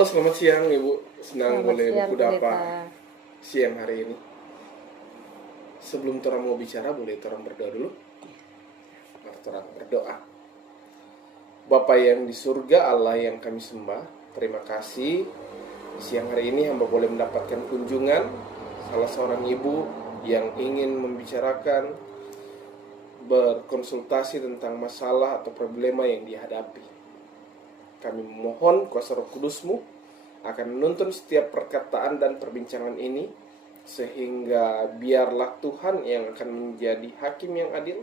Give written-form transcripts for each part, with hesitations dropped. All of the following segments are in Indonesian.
Halo, selamat siang Ibu. Senang Selamat boleh siang, buku dapa Pendeta. siang hari ini. Sebelum orang mau bicara, boleh orang berdoa dulu. Mari orang berdoa. Bapa yang di surga, Allah yang kami sembah, terima kasih siang hari ini hamba boleh mendapatkan kunjungan salah seorang ibu yang ingin membicarakan, berkonsultasi tentang masalah atau problema yang dihadapi. Kami memohon kuasa Roh Kudus-Mu akan menuntun setiap perkataan dan perbincangan ini, sehingga biarlah Tuhan yang akan menjadi hakim yang adil,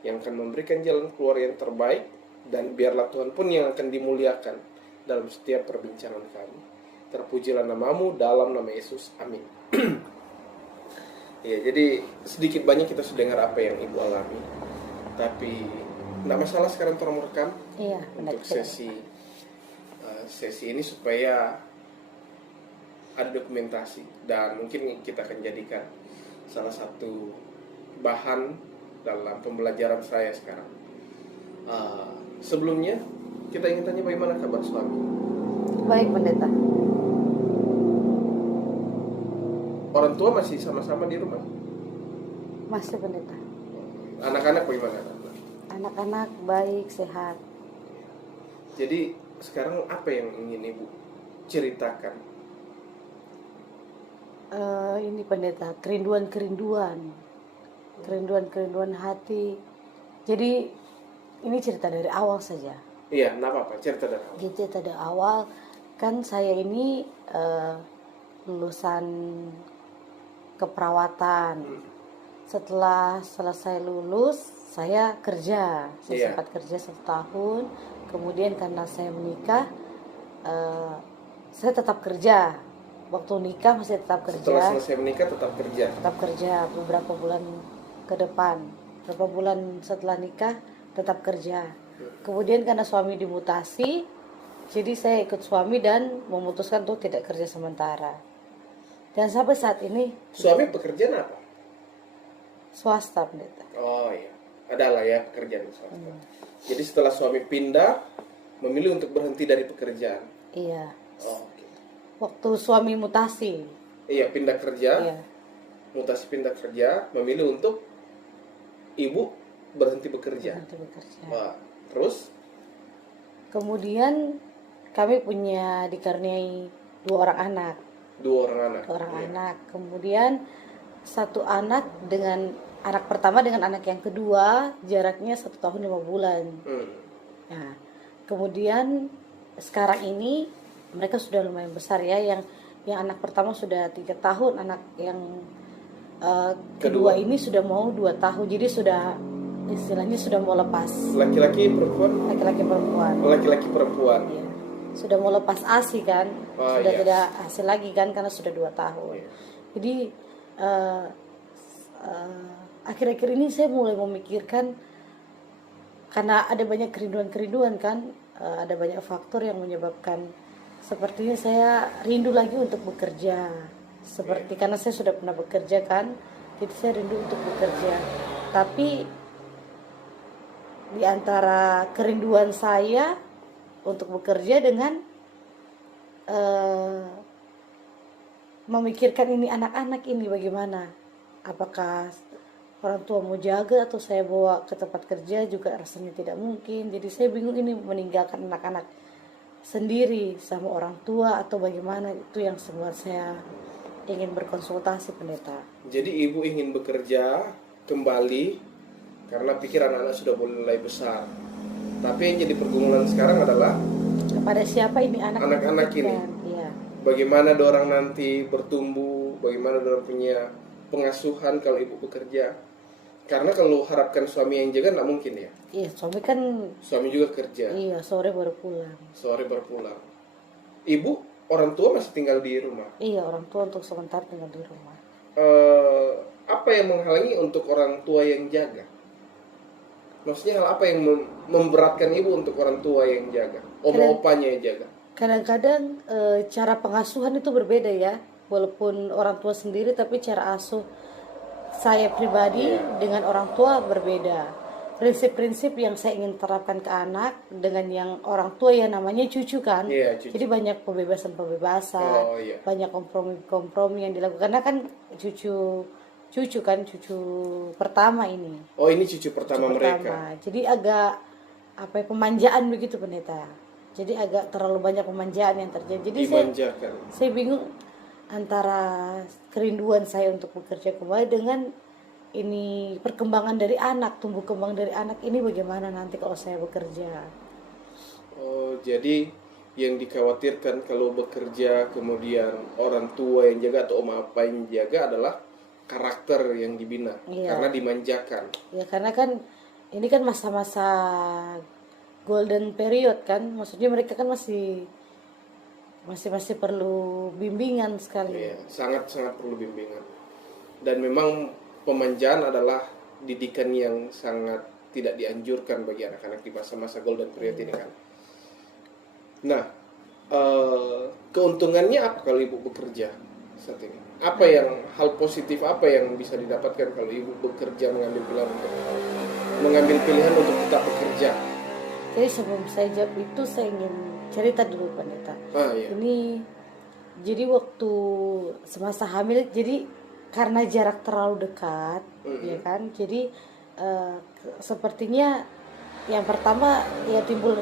yang akan memberikan jalan keluar yang terbaik, dan biarlah Tuhan pun yang akan dimuliakan dalam setiap perbincangan kami. Terpujilah namamu dalam nama Yesus, amin. Ya, jadi sedikit banyak kita sudah dengar apa yang Ibu alami, tapi tidak masalah sekarang kita merekam Iya, untuk sesi ini supaya ada dokumentasi, dan mungkin kita akan jadikan salah satu bahan dalam pembelajaran saya sekarang. Sebelumnya kita ingin tanya bagaimana kabar suami. Baik, Pendeta. Orang tua masih sama-sama di rumah? Masih, Pendeta. Anak-anak bagaimana? Anak-anak baik, sehat. Jadi sekarang apa yang ingin Ibu ceritakan? Ini Pendeta, kerinduan hati. Jadi ini cerita dari awal saja. Iya, enggak apa-apa, cerita dari awal. Jadi cerita dari awal, kan saya ini lulusan keperawatan. Setelah selesai lulus, saya kerja. Saya sempat kerja 1 tahun. Kemudian karena saya menikah, saya tetap kerja. Waktu nikah masih tetap kerja. Setelah selesai menikah tetap kerja? Tetap kerja beberapa bulan ke depan. Beberapa bulan setelah nikah tetap kerja. Kemudian karena suami dimutasi, jadi saya ikut suami dan memutuskan untuk tidak kerja sementara. Dan sampai saat ini. Suami pekerjaan apa? Swasta, Pendeta. Oh iya, adalah ya pekerjaan swasta. Jadi setelah suami pindah, memilih untuk berhenti dari pekerjaan. Iya. Oh, okay. Waktu suami mutasi. Iya, pindah kerja. Iya. Mutasi pindah kerja, memilih untuk Ibu berhenti bekerja. Berhenti bekerja. Wah, terus? Kemudian kami punya dikaruniai 2 orang anak. 2 orang anak. 2 orang anak. Kemudian 1 anak dengan anak pertama dengan anak yang kedua jaraknya 1 tahun 5 bulan. Nah, kemudian sekarang ini mereka sudah lumayan besar ya. Yang anak pertama sudah 3 tahun, anak yang kedua ini sudah mau 2 tahun. Jadi sudah istilahnya sudah mau lepas. Laki-laki perempuan? Laki-laki perempuan. Laki-laki perempuan. Ya. Sudah mau lepas ASI kan. Sudah iya. tidak ASI lagi kan karena sudah 2 tahun. Iya. Jadi akhir-akhir ini saya mulai memikirkan, karena ada banyak kerinduan kan, ada banyak faktor yang menyebabkan sepertinya saya rindu lagi untuk bekerja. Seperti karena saya sudah pernah bekerja kan, jadi saya rindu untuk bekerja. Tapi di antara kerinduan saya untuk bekerja dengan memikirkan ini anak-anak ini bagaimana, apakah orang tua mau jaga atau saya bawa ke tempat kerja juga rasanya tidak mungkin. Jadi saya bingung ini meninggalkan anak-anak sendiri sama orang tua atau bagaimana. Itu yang semua saya ingin berkonsultasi, Pendeta. Jadi Ibu ingin bekerja kembali karena pikir anak-anak sudah mulai besar. Tapi yang jadi pergumulan sekarang adalah kepada siapa ini anak-anak ini. Iya. Bagaimana dorang nanti bertumbuh, bagaimana dorang punya pengasuhan kalau Ibu bekerja. Karena kalau harapkan suami yang jaga nggak mungkin ya. Iya, suami juga kerja. Iya, sore baru pulang. Ibu, orang tua masih tinggal di rumah. Iya, orang tua untuk sementara tinggal di rumah. Apa yang menghalangi untuk orang tua yang jaga? Maksudnya hal apa yang memberatkan Ibu untuk orang tua yang jaga? Oma-opanya yang jaga? Kadang-kadang cara pengasuhan itu berbeda ya. Walaupun orang tua sendiri, tapi cara asuh saya pribadi dengan orang tua berbeda. prinsip-prinsip yang saya ingin terapkan ke anak dengan yang orang tua ya namanya cucu kan. Iya, cucu. Jadi banyak pembebasan-pembebasan, Oh iya. banyak kompromi-kompromi yang dilakukan karena kan cucu kan cucu pertama ini. Oh ini cucu pertama mereka. Pertama. Jadi agak apa ya, pemanjaan begitu pendeta. Jadi agak terlalu banyak pemanjaan yang terjadi. Jadi Dimanjakan. saya bingung antara kerinduan saya untuk bekerja kembali dengan ini perkembangan dari anak, tumbuh kembang dari anak ini bagaimana nanti kalau saya bekerja. Oh, jadi yang dikhawatirkan kalau bekerja kemudian orang tua yang jaga atau om apa yang jaga adalah karakter yang dibina. Iya. Karena dimanjakan. Ya karena kan ini kan masa-masa golden period kan, maksudnya mereka kan masih perlu bimbingan sekali. Iya, sangat-sangat perlu bimbingan. Dan memang pemanjaan adalah didikan yang sangat tidak dianjurkan bagi anak-anak di masa-masa golden period ini kan. Nah, keuntungannya apa kalau ibu bekerja saat ini? Apa yang hal positif apa yang bisa didapatkan kalau ibu bekerja mengambil pilihan untuk tetap bekerja? Jadi sebelum saya jawab itu saya ingin cerita dulu pendeta. Iya. Ini jadi waktu semasa hamil, jadi karena jarak terlalu dekat, ya kan. Jadi sepertinya yang pertama ya timbul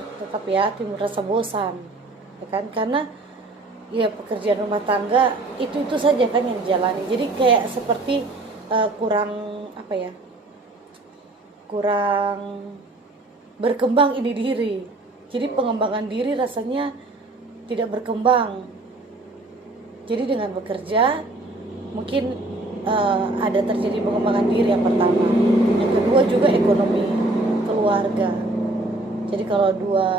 rasa bosan, ya kan, karena ya pekerjaan rumah tangga itu saja kan yang dijalani. Jadi kayak seperti kurang berkembang ini diri. Jadi pengembangan diri rasanya tidak berkembang. Jadi dengan bekerja mungkin ada terjadi pengembangan diri yang pertama. Yang kedua juga ekonomi keluarga. Jadi kalau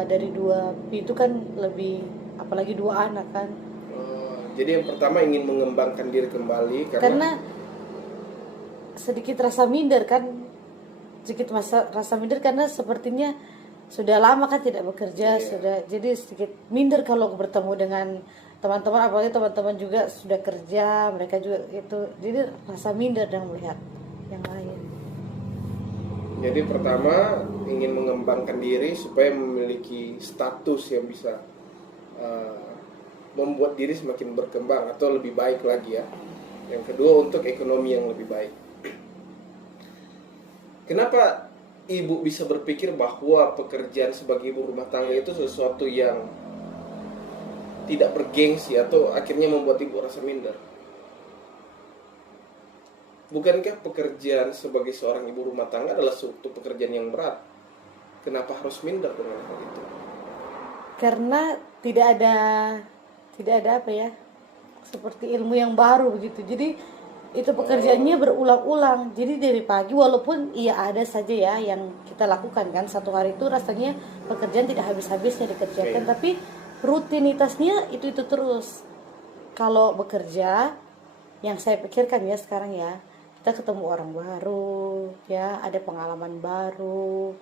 dari dua itu kan lebih, apalagi dua anak kan. Jadi yang pertama ingin mengembangkan diri kembali karena sedikit rasa minder kan. Rasa minder karena sepertinya sudah lama kan tidak bekerja, jadi sedikit minder kalau bertemu dengan teman-teman, apalagi teman-teman juga sudah kerja, mereka juga itu, jadi rasa minder dan melihat yang lain. Jadi pertama ingin mengembangkan diri supaya memiliki status yang bisa membuat diri semakin berkembang atau lebih baik lagi ya. Yang kedua untuk ekonomi yang lebih baik. Kenapa ibu bisa berpikir bahwa pekerjaan sebagai ibu rumah tangga itu sesuatu yang tidak bergengsi atau akhirnya membuat ibu rasa minder? Bukankah pekerjaan sebagai seorang ibu rumah tangga adalah suatu pekerjaan yang berat? Kenapa harus minder dengan hal itu? Karena tidak ada apa ya, seperti ilmu yang baru begitu. Jadi itu pekerjaannya berulang-ulang. Jadi dari pagi, walaupun iya ada saja ya yang kita lakukan kan, satu hari itu rasanya pekerjaan tidak habis-habisnya dikerjakan, tapi rutinitasnya itu terus. Kalau bekerja, yang saya pikirkan ya sekarang ya, kita ketemu orang baru ya, ada pengalaman baru,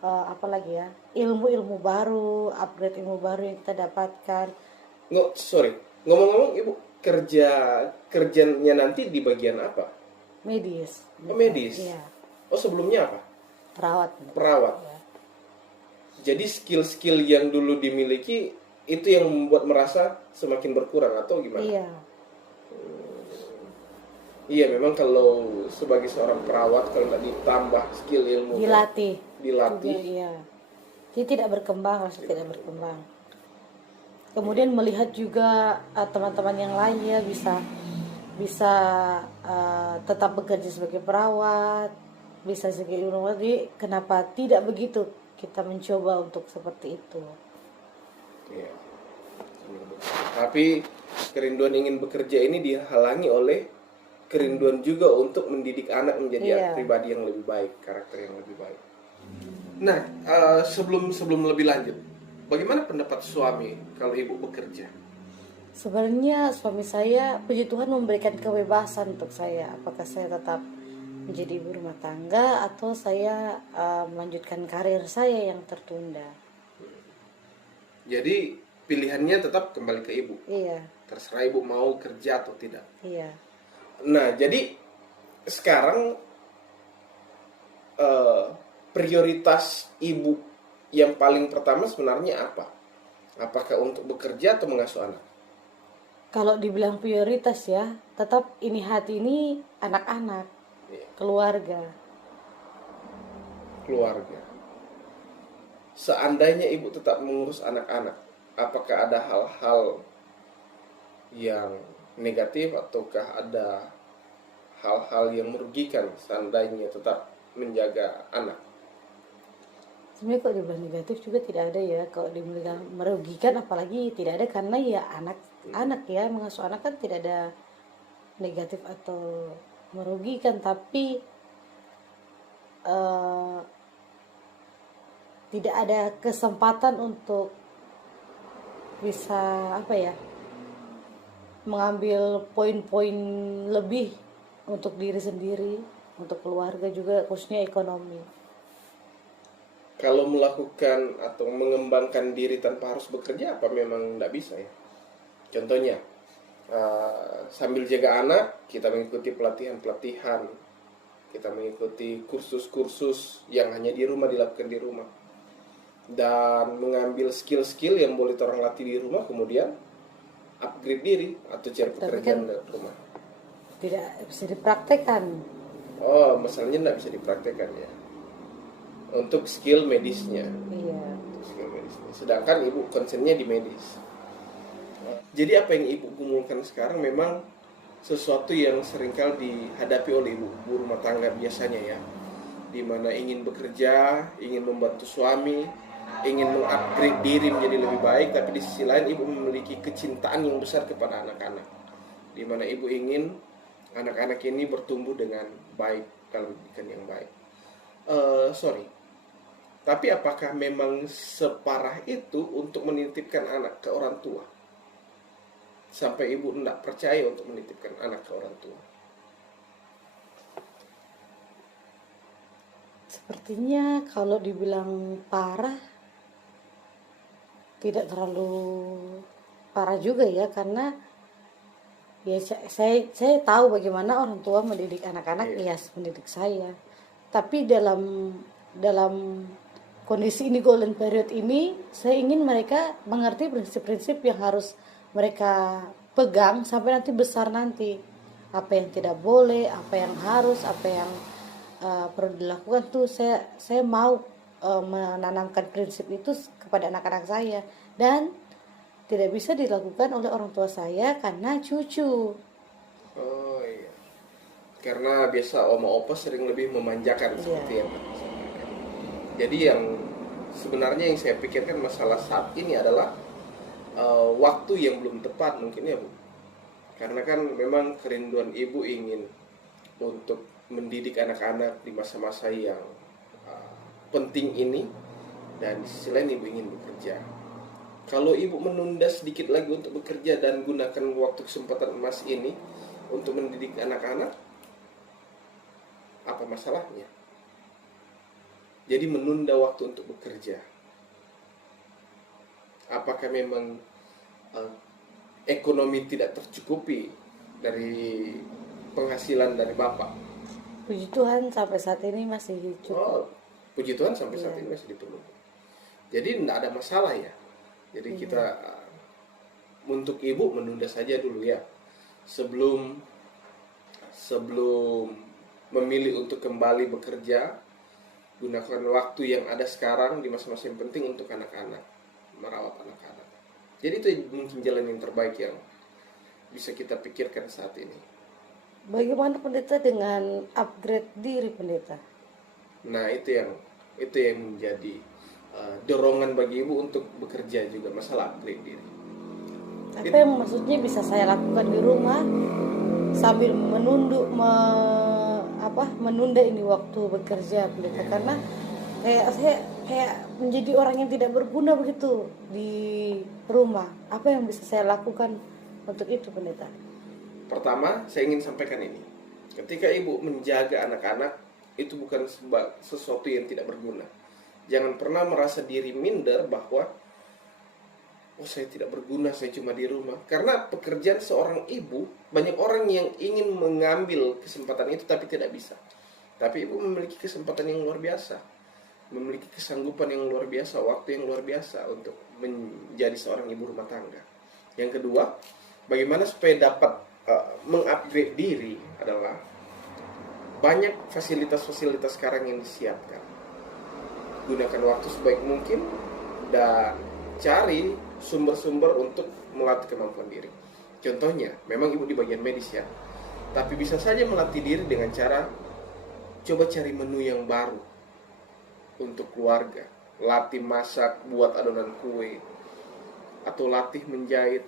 apalagi ya, ilmu-ilmu baru, upgrade ilmu baru yang kita dapatkan. Ngomong-ngomong ibu kerjanya nanti di bagian apa? Medis. Medis. Iya. Oh sebelumnya apa? Perawat. Ya. Jadi skill-skill yang dulu dimiliki itu yang membuat merasa semakin berkurang atau gimana? Iya. Iya memang kalau sebagai seorang perawat kalau tidak ditambah skill ilmu dilatih. Juga, iya. Jadi tidak berkembang. Kemudian melihat juga teman-teman yang lain ya bisa tetap bekerja sebagai perawat, bisa sebagai perawat. Jadi kenapa tidak begitu kita mencoba untuk seperti itu? Ya. Tapi kerinduan ingin bekerja ini dihalangi oleh kerinduan juga untuk mendidik anak menjadi pribadi yang lebih baik, karakter yang lebih baik. Nah, sebelum lebih lanjut, bagaimana pendapat suami kalau ibu bekerja? Sebenarnya suami saya, puji Tuhan, memberikan kebebasan untuk saya. Apakah saya tetap menjadi ibu rumah tangga atau saya melanjutkan karir saya yang tertunda. Jadi pilihannya tetap kembali ke ibu. Iya. Terserah ibu mau kerja atau tidak. Iya. Nah, jadi sekarang prioritas ibu yang paling pertama sebenarnya apa? Apakah untuk bekerja atau mengasuh anak? Kalau dibilang prioritas ya, tetap ini hati ini anak-anak, Iya, keluarga. keluarga. Seandainya ibu tetap mengurus anak-anak, apakah ada hal-hal yang negatif ataukah ada hal-hal yang merugikan seandainya tetap menjaga anak? Sebenarnya kalau dibilang negatif juga tidak ada ya. Kalau dibilang merugikan apalagi tidak ada, karena ya anak ya, mengasuh anak kan tidak ada negatif atau merugikan, tapi eh, tidak ada kesempatan untuk bisa apa ya, mengambil poin-poin lebih untuk diri sendiri, untuk keluarga juga, khususnya ekonomi. Kalau melakukan atau mengembangkan diri tanpa harus bekerja, apa memang tidak bisa ya? Contohnya, sambil jaga anak, kita mengikuti pelatihan-pelatihan, kita mengikuti kursus-kursus yang hanya di rumah, dilakukan di rumah, dan mengambil skill-skill yang boleh orang latih di rumah, kemudian upgrade diri atau cari pekerjaan di rumah. Tidak bisa dipraktekkan. Oh, masalahnya tidak bisa dipraktekkan ya. Untuk skill medisnya. Iya. Skill medisnya. Sedangkan ibu concernnya di medis. Jadi apa yang ibu gumulkan sekarang memang sesuatu yang seringkali dihadapi oleh ibu rumah tangga biasanya ya, dimana ingin bekerja, ingin membantu suami, ingin mengupgrade diri menjadi lebih baik, tapi di sisi lain ibu memiliki kecintaan yang besar kepada anak-anak, dimana ibu ingin anak-anak ini bertumbuh dengan baik dalam pendidikan yang baik. Tapi apakah memang separah itu untuk menitipkan anak ke orang tua? Sampai ibu tidak percaya untuk menitipkan anak ke orang tua? Sepertinya kalau dibilang parah, tidak terlalu parah juga ya, karena ya saya tahu bagaimana orang tua mendidik anak-anak. Iya. Ya mendidik saya, tapi dalam kondisi ini, golden period ini, saya ingin mereka mengerti prinsip-prinsip yang harus mereka pegang sampai nanti besar nanti. Apa yang tidak boleh, apa yang harus, apa yang perlu dilakukan tuh saya mau menanamkan prinsip itu kepada anak-anak saya, dan tidak bisa dilakukan oleh orang tua saya karena cucu. Oh iya. Karena biasa oma opa sering lebih memanjakan seperti yang tadi sampaikan. Jadi yang sebenarnya yang saya pikirkan masalah saat ini adalah waktu yang belum tepat mungkin ya Bu. Karena kan memang kerinduan ibu ingin untuk mendidik anak-anak di masa-masa yang penting ini, dan di sisi lain ibu ingin bekerja. Kalau ibu menunda sedikit lagi untuk bekerja dan gunakan waktu kesempatan emas ini untuk mendidik anak-anak, apa masalahnya? Jadi menunda waktu untuk bekerja, apakah memang ekonomi tidak tercukupi dari penghasilan dari bapak? Puji Tuhan sampai saat ini masih cukup. Oh, puji Tuhan sampai saat ini masih dipenuhi. Jadi tidak ada masalah ya. Jadi kita untuk ibu menunda saja dulu ya, sebelum memilih untuk kembali bekerja. Gunakan waktu yang ada sekarang di masa-masa yang penting untuk anak-anak, merawat anak-anak. Jadi itu mungkin jalan yang terbaik yang bisa kita pikirkan saat ini. Bagaimana pendeta dengan upgrade diri pendeta? Nah itu yang menjadi dorongan bagi ibu untuk bekerja juga, masalah upgrade diri. Apa yang maksudnya bisa saya lakukan di rumah sambil menunda ini waktu bekerja pendeta, karena saya menjadi orang yang tidak berguna begitu di rumah. Apa yang bisa saya lakukan untuk itu pendeta? Pertama, saya ingin sampaikan ini. Ketika ibu menjaga anak-anak, itu bukan sesuatu yang tidak berguna. Jangan pernah merasa diri minder bahwa saya tidak berguna, saya cuma di rumah. Karena pekerjaan seorang ibu, banyak orang yang ingin mengambil kesempatan itu tapi tidak bisa. Tapi ibu memiliki kesempatan yang luar biasa. memiliki kesanggupan yang luar biasa, waktu yang luar biasa untuk menjadi seorang ibu rumah tangga. Yang kedua, bagaimana supaya dapat mengupgrade diri adalah banyak fasilitas-fasilitas sekarang yang disiapkan. Gunakan waktu sebaik mungkin dan cari sumber-sumber untuk melatih kemampuan diri. Contohnya, memang ibu di bagian medis ya, tapi bisa saja melatih diri dengan cara coba cari menu yang baru untuk keluarga, latih masak, buat adonan kue, atau latih menjahit.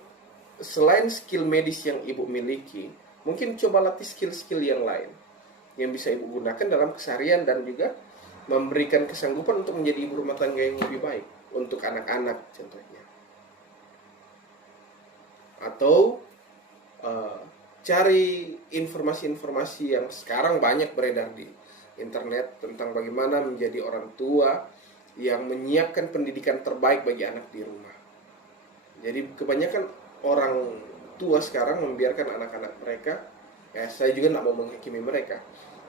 Selain skill medis yang ibu miliki, mungkin coba latih skill-skill yang lain yang bisa ibu gunakan dalam keseharian dan juga memberikan kesanggupan untuk menjadi ibu rumah tangga yang lebih baik untuk anak-anak contohnya. Atau cari informasi-informasi yang sekarang banyak beredar di internet tentang bagaimana menjadi orang tua yang menyiapkan pendidikan terbaik bagi anak di rumah. Jadi kebanyakan orang tua sekarang membiarkan anak-anak mereka, saya juga tidak mau menghakimi mereka,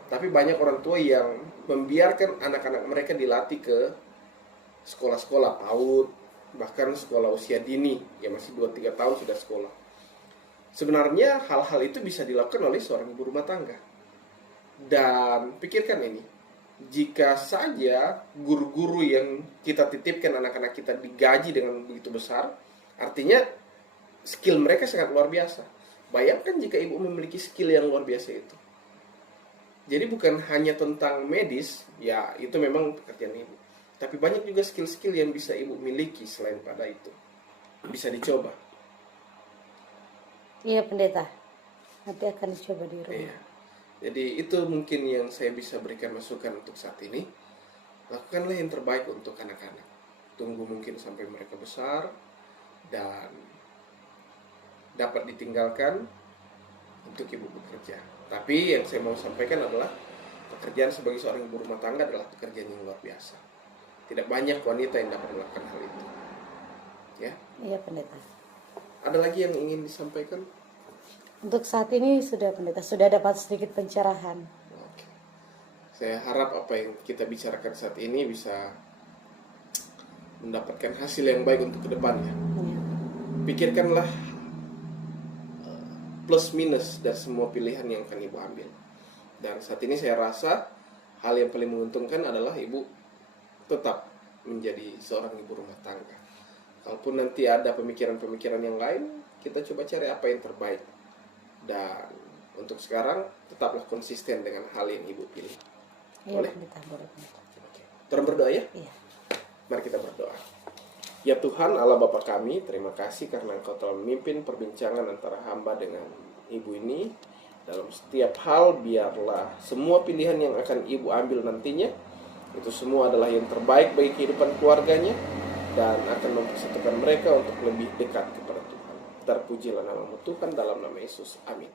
tapi banyak orang tua yang membiarkan anak-anak mereka dilatih ke sekolah-sekolah PAUD, bahkan sekolah usia dini, ya masih 2-3 tahun sudah sekolah. Sebenarnya hal-hal itu bisa dilakukan oleh seorang ibu rumah tangga. Dan pikirkan ini, jika saja guru-guru yang kita titipkan anak-anak kita digaji dengan begitu besar, artinya skill mereka sangat luar biasa. Bayangkan jika ibu memiliki skill yang luar biasa itu. Jadi bukan hanya tentang medis, ya itu memang pekerjaan ibu. Tapi banyak juga skill-skill yang bisa ibu miliki selain pada itu. Bisa dicoba. Iya pendeta, nanti akan dicoba di rumah. Iya. Jadi itu mungkin yang saya bisa berikan masukan untuk saat ini. Lakukanlah yang terbaik untuk anak-anak. Tunggu mungkin sampai mereka besar dan dapat ditinggalkan untuk ibu bekerja. Tapi yang saya mau sampaikan adalah pekerjaan sebagai seorang ibu rumah tangga adalah pekerjaan yang luar biasa. Tidak banyak wanita yang dapat melakukan hal itu. Ya. Iya pendeta. Ada lagi yang ingin disampaikan? Untuk saat ini sudah pendeta, sudah dapat sedikit pencerahan. Oke. Saya harap apa yang kita bicarakan saat ini bisa mendapatkan hasil yang baik untuk kedepannya. Ya. Pikirkanlah plus minus dari semua pilihan yang akan ibu ambil. Dan saat ini saya rasa hal yang paling menguntungkan adalah ibu tetap menjadi seorang ibu rumah tangga. Kalaupun nanti ada pemikiran-pemikiran yang lain, kita coba cari apa yang terbaik. Dan untuk sekarang tetaplah konsisten dengan hal yang ibu pilih. Iya Boleh? pendeta, boleh pendeta. Oke. Terus berdoa ya? Iya. Mari kita berdoa. Ya Tuhan Allah Bapa kami, terima kasih karena Engkau telah memimpin perbincangan antara hamba dengan ibu ini. Dalam setiap hal biarlah semua pilihan yang akan ibu ambil nantinya, itu semua adalah yang terbaik bagi kehidupan keluarganya dan akan mempersatukan mereka untuk lebih dekat kepada Tuhan. Terpujilah nama-Mu Tuhan dalam nama Yesus. Amin.